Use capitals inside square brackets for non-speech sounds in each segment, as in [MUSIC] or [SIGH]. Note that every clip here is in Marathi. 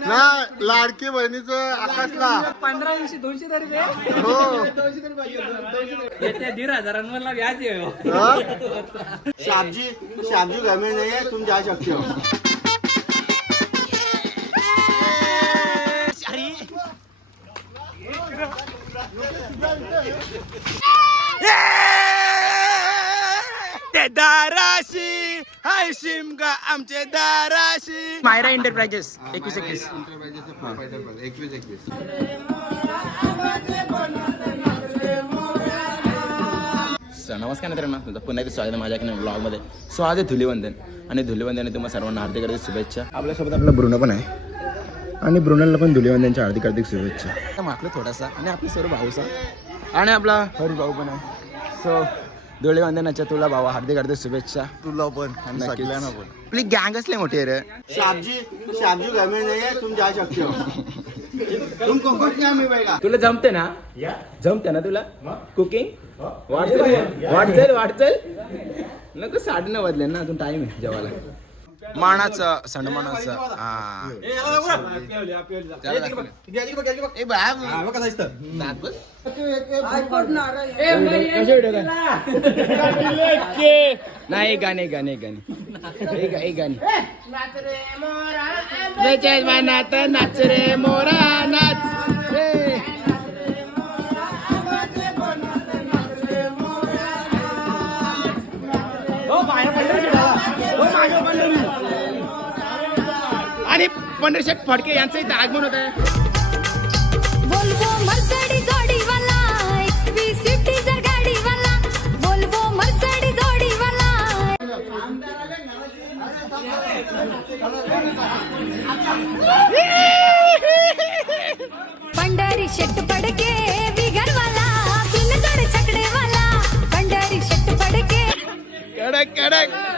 ना लाडकी बहिणीचं आकाशला. पंधरा वीस दोनशे रुपये. हो. दीड हजारांवर व्याज? श्यामजी श्यामजी घर में नहीं है तुम जा सकते हो. ते दाराशी. हाय शिमगा आमचे दाराशी मायरा एंटरप्राइजेस एकवीस एकवीस एकवीस नमस्कार मित्रांनो तुमचं पुन्हा एकदा स्वागत आहे माझ्याकडे ब्लॉगमध्ये सो आज आहे धुलीवंदन आणि धुलीवंदन तुम्हाला सर्वांना हार्दिक हार्दिक शुभेच्छा आपल्यासोबत आपला ब्रुनो पण आहे आणि ब्रुनलला पण धुलीवंदनच्या हार्दिक हार्दिक शुभेच्छा तर आपलं थोडासा आणि आपले सर्व भाऊसा आणि आपला हरी भाऊ पण आहे सो धुलीवंदनाच्या तुला भावा हार्दिक हार्दिक शुभेच्छा. तुला पण आणि नक्कीच. सगळ्यांना पण. आपली गँग असले मोठी रे. श्यामजी श्यामजी घर में नहीं है तुम जा सकते हो. तुम कंपनी में मिलेगा तुला जमते ना? जमते ना तुला? कुकिंग वाटचल वाटचल वाटचल नको साडे नऊ वाजले ना अजून टाइम आहे जेवायला. मानाचं सणमानाचं हा. ए काय? नाही एक गाणे एक गाणे एक गाणे. एक एक गाणे. मनात नाच रे मोरा नाच. रे आणि पंढरशेठ फडके यांचं इथं आगमन होत आहे पंढरी शेट पडके बिगरवाला बिनजोड छकडेवाला. पंढरी शेट पडके कडक कडक.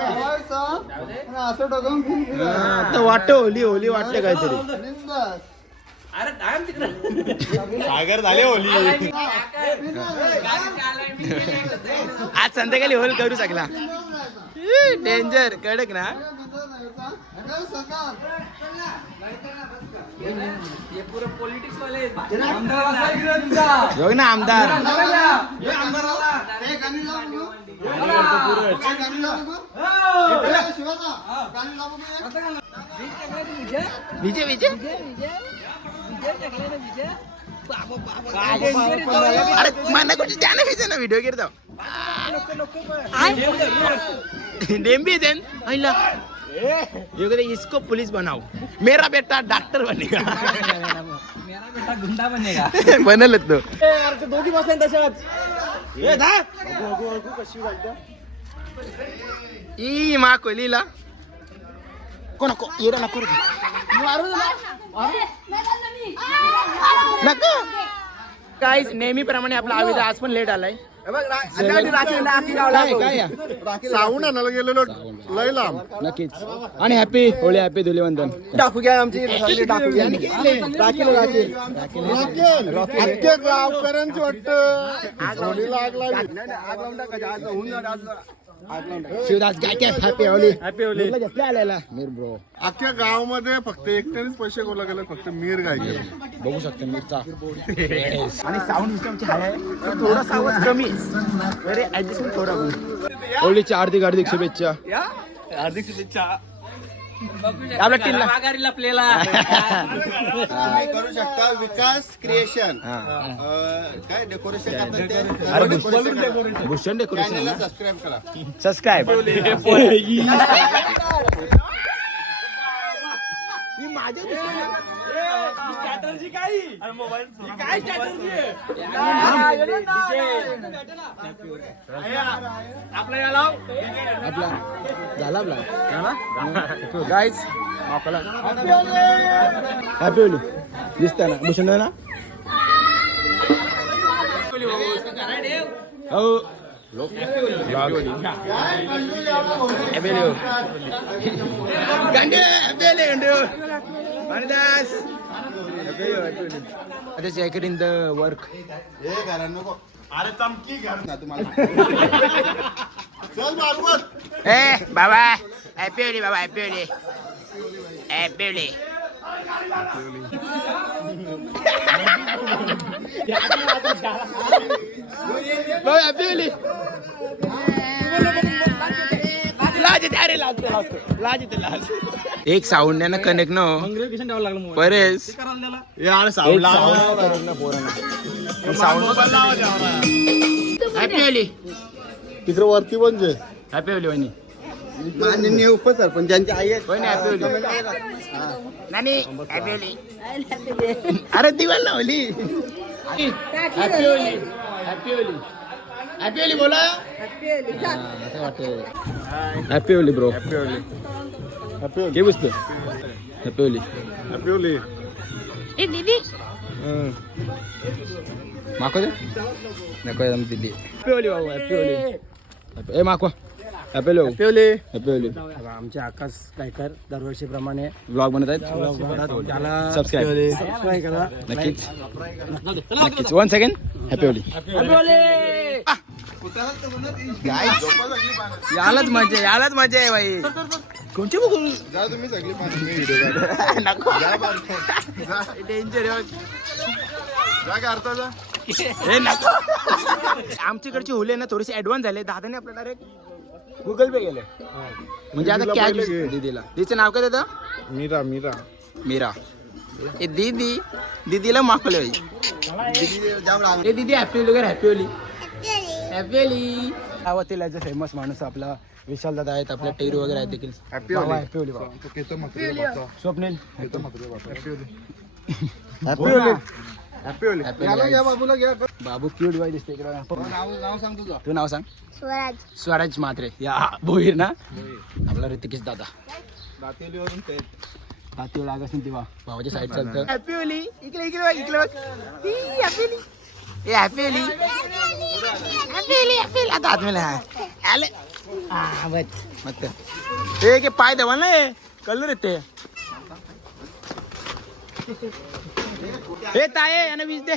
असं डोकं आता वाटत होली होली वाटते काहीतरी. अरे थांब तिकडं. सागर झाले होली. आज संध्याकाळी होल करू शकला. डेंजर कडक ना. ना आमदार. विजय विजय? अरे मना कुठे जाना विजय ना व्हिडिओ जाओ डेम्बी देन. आईला. ये कहते इसको पुलिस बनाओ. मेरा बेटा डॉक्टर बनेगा. मेरा बेटा गुंडा बनेगा बनल तो दोघी बसल्या तशाच ई मा कोलीला कोण नको येरा नको रे. नको. काहीच नेहमीप्रमाणे आपला आविदा आज पण लेट आलाय. साऊंड आणायला गेलेलो लय लांब. नक्कीच. आणि हॅपी होळी हॅपी धुलीवंदन. टाकू घ्या आमची टाकू अख्खे गावकऱ्यांची वाटतं. आग लागली शिवदास काय काय हॅपी होळी हॅपी होळी घेतल्या आलेला? मीर ब्रो. अख्ख्या गावामध्ये फक्त एकट्यानेच पैसे गोळा केले फक्त मीर गाय गेला बघू शकतो मीरचा. आणि साऊंड सिस्टमची हाय. आहे पण थोडासा आवाज कमी. आहे अरे ऍडजस्टमेंट थोडा होळीच्या हार्दिक हार्दिक शुभेच्छा. हार्दिक शुभेच्छा. आपल्या टीमला. तुम्ही करू शकता विकास क्रिएशन. हा. काय डेकोरेशन करतात ते? अरे डेकोरेशन करा. भूषण डेकोरेशन चॅनलला सबस्क्राईब करा. सबस्क्राईब ही. माझ्या स्ट्रॅटर्जी काय ही काय स्ट्रॅटर्जी आपला याला आपला. झाला? आपला गाईज आपला हॅपी होली दिसतंय ना? भूषण ना? हो. जॅकेट इन द वर्क हे करा नको. अरे चमकी घर ना तुम्हाला. चल भागवत ए बाबा. हॅपी होली बाबा. Happy Holi happy Holi happy Holi एक साऊंड ना कनेक्ट न परेस साऊंड हॅपी तिकडे वरती म्हणजे हॅपी होली वहिनी. माननीय उपसरपंचांची आई आहेत. वहिनी हॅपी होली नानी हॅपी होली अरे दिवाल ना Holi happy Holi happy Holi happy Holi बोला happy Holi bro happy Holi happy Holi के बुझतो हॅपी होली हॅपी होली माको दे नको एकदम दिदी हॅपी होली बाबू हॅपी होली ए माको happy Holi happy Holi happy Holi आमचे आकाश गायकर दरवर्षीप्रमाणे ब्लॉग बनत आहेत. त्याला सबस्क्राईब सबस्क्राईब करा. नक्कीच. नक्कीच. वन सेकंड हॅपी होली यालाच मजा यालाच मजा आहे बाई. कोणची बघू? जा तुम्ही सगळी नको डेंजर जा हे नको. आमच्याकडचे होले ना थोडेसे ऍडव्हान्स झाले दादाने आपलं डायरेक्ट गुगल पे गेले. म्हणजे आता दीदीला कॅश. दीदीला. दीदीचं नाव काय देतं मीरा मीरा. मीरा. ए दीदी. दीदीला माफले ए दीदी happy Holi happy Holi. Happy Holi. गावातील याचा फेमस माणूस आपला विशाल दादा आहेत आपल्या टेरू वगैरे आहेत देखील. हॅपी बाबा, होली हॅपी होली बाबा. तो केतो मकरी बाबा. स्वप्नील. केतो मकरी बाबा. Happy Holi. Happy Holi Happy याला होली. घ्या बाबूला घ्या बाबू क्यूट बाई दिसते इकडे नाव नाव सांग तुझं तू नाव सांग स्वराज स्वराज मात्रे या भोईर ना आपला ऋतिकेश दादा दातेलीवरून ते हाती लागत नाही तेव्हा भावाच्या साईड चालतं हॅपी होली इकडे इकडे बघ इकडे बघ हॅपी होली ए happy Holi happy Holi happy Holi आता आतमध्ये हा आले हा बस मत ए के पाय दवा ना कलर येते ए ताये यानं वीज दे.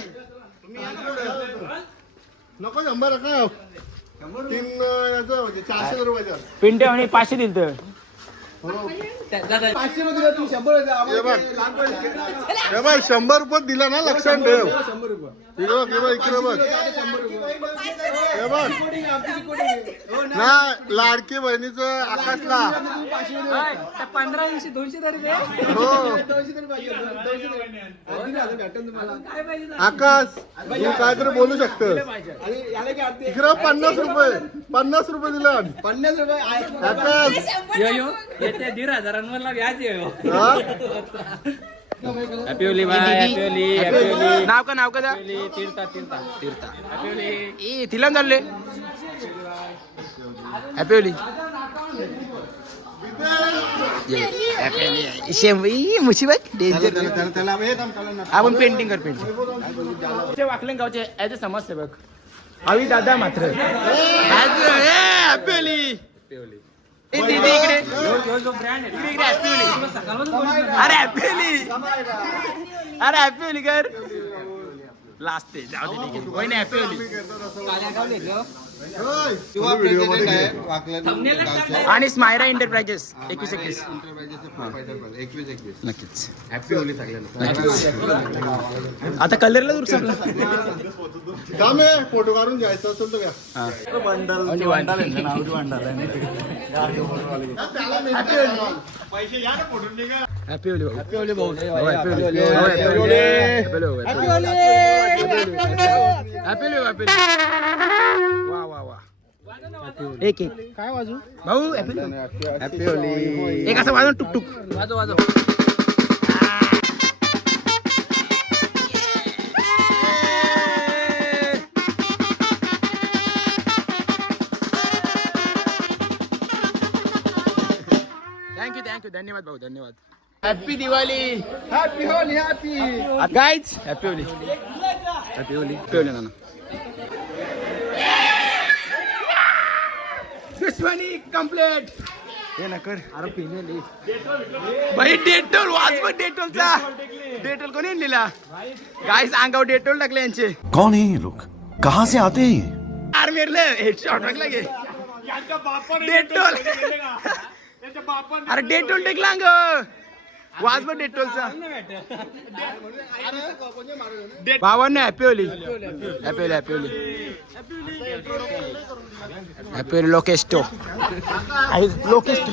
नको शंभर का तीन याचं म्हणजे चारशे रुपयाचं. पिंटे म्हणे पाचशे दिल तर हे. बघ हे शंभर रुपये दिला ना लक्षात ठेव बघ हे बघ इकडे बघ हे बघ ना लाडकी बहिणीचं आकाशला पंधरा ऐंशी दोनशे रुपये हो आकाश तू काहीतरी बोलू शकतो इकडे पन्नास रुपये पन्नास रुपये दिला. पन्नास रुपये आकाश. यो दीड व्याज हा? Happy bye happy happy Holi नाव का नाव का द्या तीर्था तीर्था. तीर्था. ए तिला चालले हॅपी हॅपी हे. आपण पेंटिंग कर पेंटिंग वाकले गावचे ऍज समजते बघ आवी दादा मात्र. हॅपी दीदी इकडे. अरे हॅपी होली. अरे हॅपी होली कर. लास्ट ते जाऊ दे ठीक आहे किंवा president आहे, गावचे. आणि स्मायरा एंटरप्राइजेस एकवीस एकवीस. एकवीस एकवीस. नक्कीच. हॅपी होली सगळ्यांना. आता कलरला दूर हे, फोटो काढून घ्यायचा असेल तर घ्या. [LAUGHS] Happy Holi Happy Holi Happy Holi. Happy Holi. Happy Holi. Happy Holi. Happy Holi. Happy Holi. Happy Holi Wah wah wah Happy Holi. Happy Holi Happy Happy Happy Holi? Happy Holi. Happy Holi Happy Holi Happy Holi Thank you, thank you. Dhaniwad, bau. Dhaniwad. Happy Diwali happy Holi happy guys happy Holi happy Holi happy Holi नाना दुश्मनी कम्प्लेट हे ना कर अरे पिनेली भाई डेटोल वाच बघ डेटोलचा डेटोल कोणी लिहिला गाईस अंगावर डेटोल टाकले यांचे. कौन है ये लोग? कहाँ से आते हैं ये? आर मेरले. हेडशॉट टाकला गे डेटोल अरे डेटोल टेकला अंग. वाज बघ डेटोलचा. बावन्न happy Holi. Happy Holi happy Holi. Happy Holi लोकेस्टो लोकेस्टो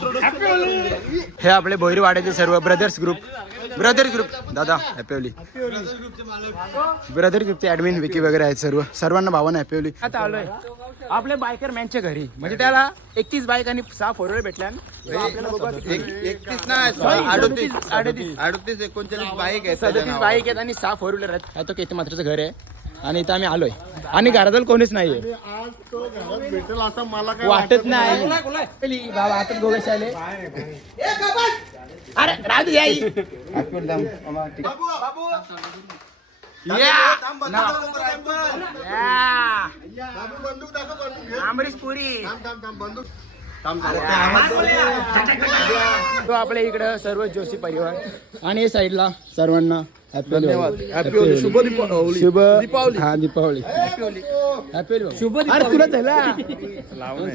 हे आपले भोईरवाड्याचे सर्व ब्रदर्स ग्रुप ब्रदर्स ग्रुप दादा हॅपी होली. ब्रदर ग्रुपचे ऍडमिन विकी वगैरे आहेत सर्व. सर्वांना भावांना हॅपी होली. आता आलोय. आपल्या बायकर मॅनच्या घरी. म्हणजे त्याला एकतीस बाईक आणि सहा फोर व्हीलर भेटल्या एकतीस नाही अडतीस अडतीस अडतीस एकोणचाळीस बाईक आहे सदतीस बाईक आहेत आणि सहा फोर व्हीलर आहेत. हा तो केते मात्राचं घर आहे. आणि इथं आम्ही आलोय. आणि घराजवळ कोणीच नाहीये. आज तो घरात भेटेल असं मला काय वाटत नाही. पहिली बाबा हातात गोगेश आले अरे राहू दे. [LAUGHS] बंदूक दाखव बंदूक घे. अमरीश पुरी. थांब थांब थांब बंदूक तो आपल्या इकडं सर्व जोशी परिवार. आणि या साईडला सर्वांना शुभ दीपावली. शुभ दीपावली. हा दीपावली. हॅपी होली शुभ तुला झाला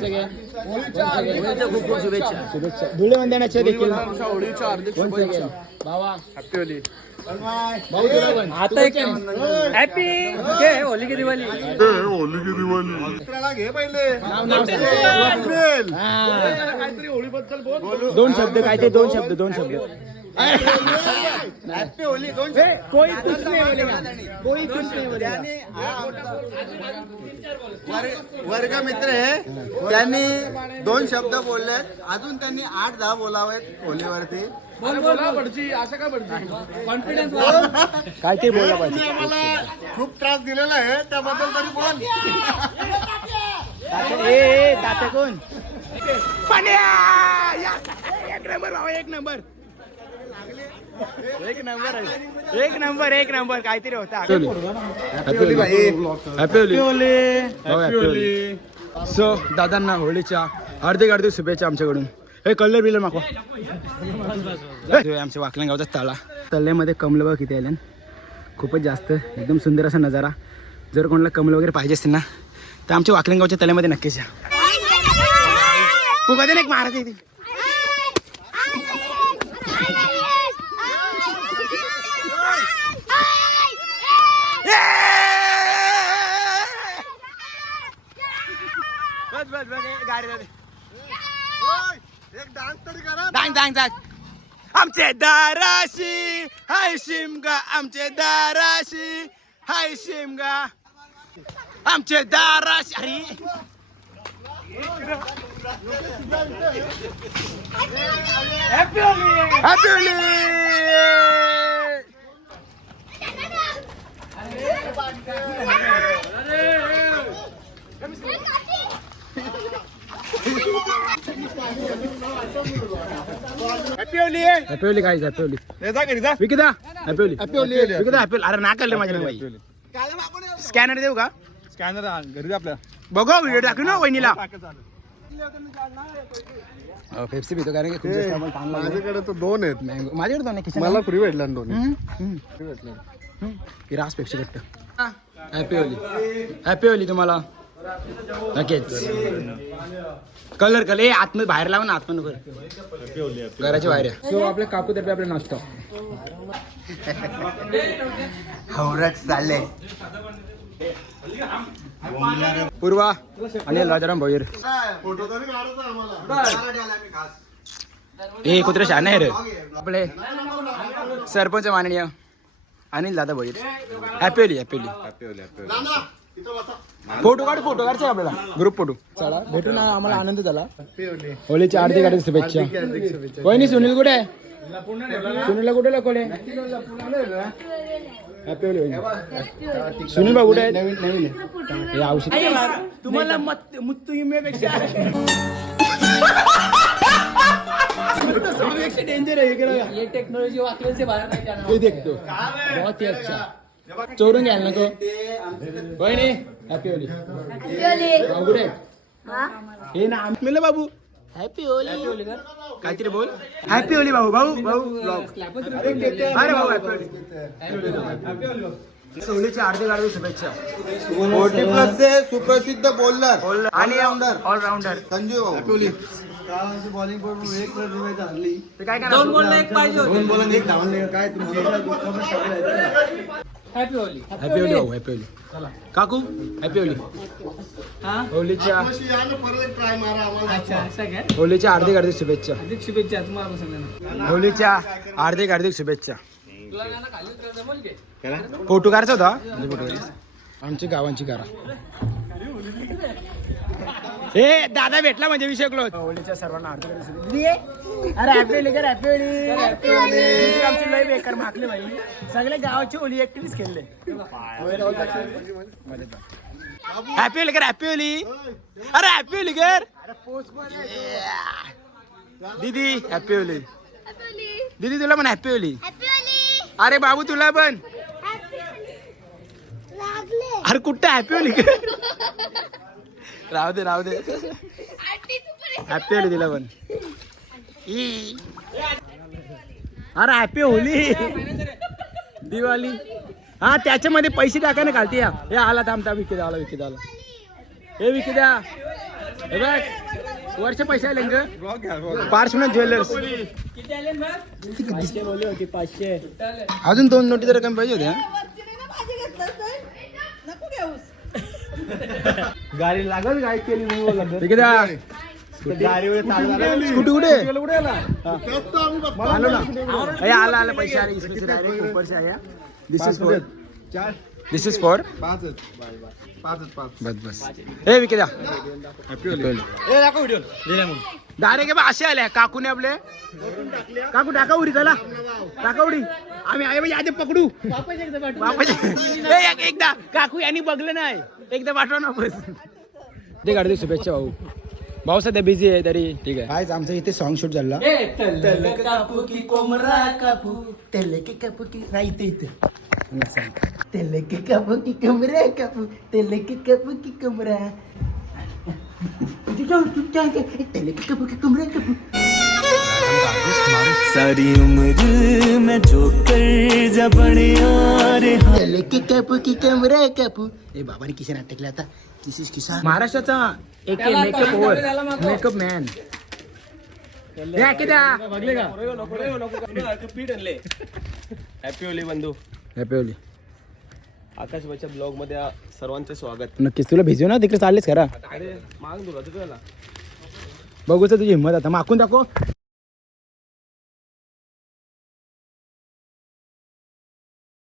again. शुभेच्छा. धुळे वंदनाच्या देखील. भावा हॅपी होली आता एक हॅपी होली की दिवाळी होली की दिवाळी घे पहिले. हा. दोन शब्द काय ते दोन शब्द दोन शब्द हॅपी होली दोन कोई कुछ नहीं बोलेगा कोई कुछ नहीं बोलेगा वर्ग- वर्ग मित्र आहे त्यांनी दोन शब्द बोललेत अजून त्यांनी आठ दहा बोलावेत होलीवरती कॉन्फिडन्स काय ते बोलला पाहिजे. आम्हाला खूप त्रास दिलेला आहे त्याबद्दल तरी बोल. तात्या- ए ए, तात्या कोण! एक नंबर भावा एक नंबर. एक नंबर आहे. एक नंबर एक नंबर. काहीतरी होता. Happy Holi happy Holi so दादांना होळीच्या हार्दिक हार्दिक शुभेच्छा आमच्याकडून. हे कल्लर बिलर मागवा. आमच्या वाकलन गावचा तळा. तळ्यामध्ये कमलं बघा किती आल्या खूपच जास्त एकदम सुंदर असा नजारा. जर कोणाला कमल वगैरे पाहिजे असतील ना तर आमच्या वाकलंगावच्या तल्यामध्ये नक्कीच या. तू कधी नाही महाराज इथे बस बस बस गाडी जाते एक डान्स तरी करा. डांग डांग डांग आमचे दाराशी हाय शिमगा. आमचे दाराशी हाय शिमगा. आमचे दाराशी. अरे. हॅपी होली हॅपी होली काय हॅपी हॅपी होली हॅपी विकिता हॅपी अरे ना कळलं माझ्या बाई स्कॅनर देऊ का? स्कॅनर घरी आपल्या बघा व्हिडिओ टाकू ना वहिनीला. पेप्सी पितो कारण की. माझ्याकडे तर दोन आहेत. माझ्याकडे दोन आहे. मला फ्री भेटला ना दोन्ही हम्म, हम्म. हम्म. ही रास पेप्सी घट्ट. हॅपी होली हॅपी होली तुम्हाला. नक्कीच. कलर कलर ए आतमध्ये बाहेर लावा ना आतमध्ये नको घराच्या बाहेर आपल्या काकू तर्फे आपला नाश्ता. हवरच चालले. पूर्वा आणि राजाराम भोईर. फोटो तरी काढायचा आम्हाला हे कुत्रे शान आहे रे. आपले सरपंच माननीय अनिल दादा Bhoir. Happy Holi happy Holi photo काढ फोटो काढचे आपल्याला. Group photo. चला भेटून आम्हाला आनंद झाला. होळीच्या हार्दिक हार्दिक शुभेच्छा. वहिनी सुनील कुठे आहे? सुनीलला कुठे लकोले हॅपी होली. सुनील भाऊ कुठे आहे नवीन नवीन हे औषध तुम्हाला मत मुत्तू इमेपेक्षा डेंजर आहे इकडे बघा. ये टेक्नॉलॉजी वाकले से बाहर नहीं जाना हे देखतो बहुत ही अच्छा. चोरून घ्याल नको. नी हॅपी होली कुठे हे? ना मिळलं बाबू. हॅपी होली काहीतरी बोल. हॅपी होली भाऊ भाऊ भाऊ ब्लॉग अरे भाऊ हॅपी होली शुभेच्छा. फोर्टी प्लस चे सुप्रसिद्ध बोलर आणि ऑलराऊंडर संजू भाऊ. ते काय दोन बोलले एक पाहिजे दोन बोला एक धावून काय तुमची [LAUGHS] हॅपी होली हॅपी होली भाऊ हॅपी होली काकू हॅपी होली हा? होलीच्या अच्छा असं काय? होलीच्या हार्दिक हार्दिक शुभेच्छा. अधिक शुभेच्छा तुम्हाला पण सगळ्यांना. होलीच्या हार्दिक हार्दिक शुभेच्छा. तुला गाणं खाली उतरायचं जमल की. फोटो काढायचा होता? म्हणजे फोटो काढायचा. आमची गावांची करा [LAUGHS] ए दादा भेटला म्हणजे विषय क्लोज होलीच्या सर्वांना हार्दिक हार्दिक शुभेच्छा. अरे हॅपी होली कर हॅपी होली. आमची लय बेकार मागली भाई सगळे गावाची होली एकटीच खेळले हॅपी होली कर हॅपी होली. अरे हॅपी होली कर. दीदी हॅपी होली. दीदी तुला पण हॅपी होली. अरे बाबू तुला पण अरे कुठं हॅपी होली का राहू दे राहू दे. हॅपी होली तिला पण. अरे हॅपी होली. दिवाळी. हा त्याच्यामध्ये पैसे टाका ना खालती या. हे आला थांब थांब विकी आला विकी आला हे विकी द्या हे बघ वर्ष पैसे आले का पार्श्वनाथ ज्वेलर्स. पाचशे बोलली होती पाचशे अजून दोन नोटी तर कमी पाहिजे होत्या. गाडी लागल काय केली स्कूटी कुठे? आलो? ना. अरे आला आला. पैसे आले. इसमें से डायरेक्ट ऊपर से आया. This is for this is बस बस. ए विके द्या. डायरेक्ट बा असे आल्या. काकूने आपले. काकू टाका उडी चला. टाका उडी. आम्ही आहे म्हणजे आधी पकडू. एकदा काकू यांनी बघलं नाही. एकदा पाठवा ना बस. ते गाडी शुभेच्छा भाऊ. भाऊ सध्या बिझी आहे तरी ठीक आहे. कायच आमचं इथे सॉन्ग शूट झाला ए, तल कापू की कोमरा कापू. तेल के कप की नाही इथे इथे. तेल के कप की कमरा कप. तेल के कप की कमरा. तेल के कप की कमरा कप. सारी उम्र मैं जो कर जबड़े रे के कप की कमरा कप। ए बाबाने किशन अटकला आता दिस इज किसा? महाराष्ट्राचा एक मेकअप मागव. मेकअप मॅन या किती हॅपी होली बंधू. हॅपी होली आकाश बच्चा ब्लॉगमध्ये सर्वांचे स्वागत. नक्कीच तुला भिजू ना तिकडे चाललेच खरा. अरे माग तुला. तुला बघूच तुझी हिंमत आता. माकून दाखव.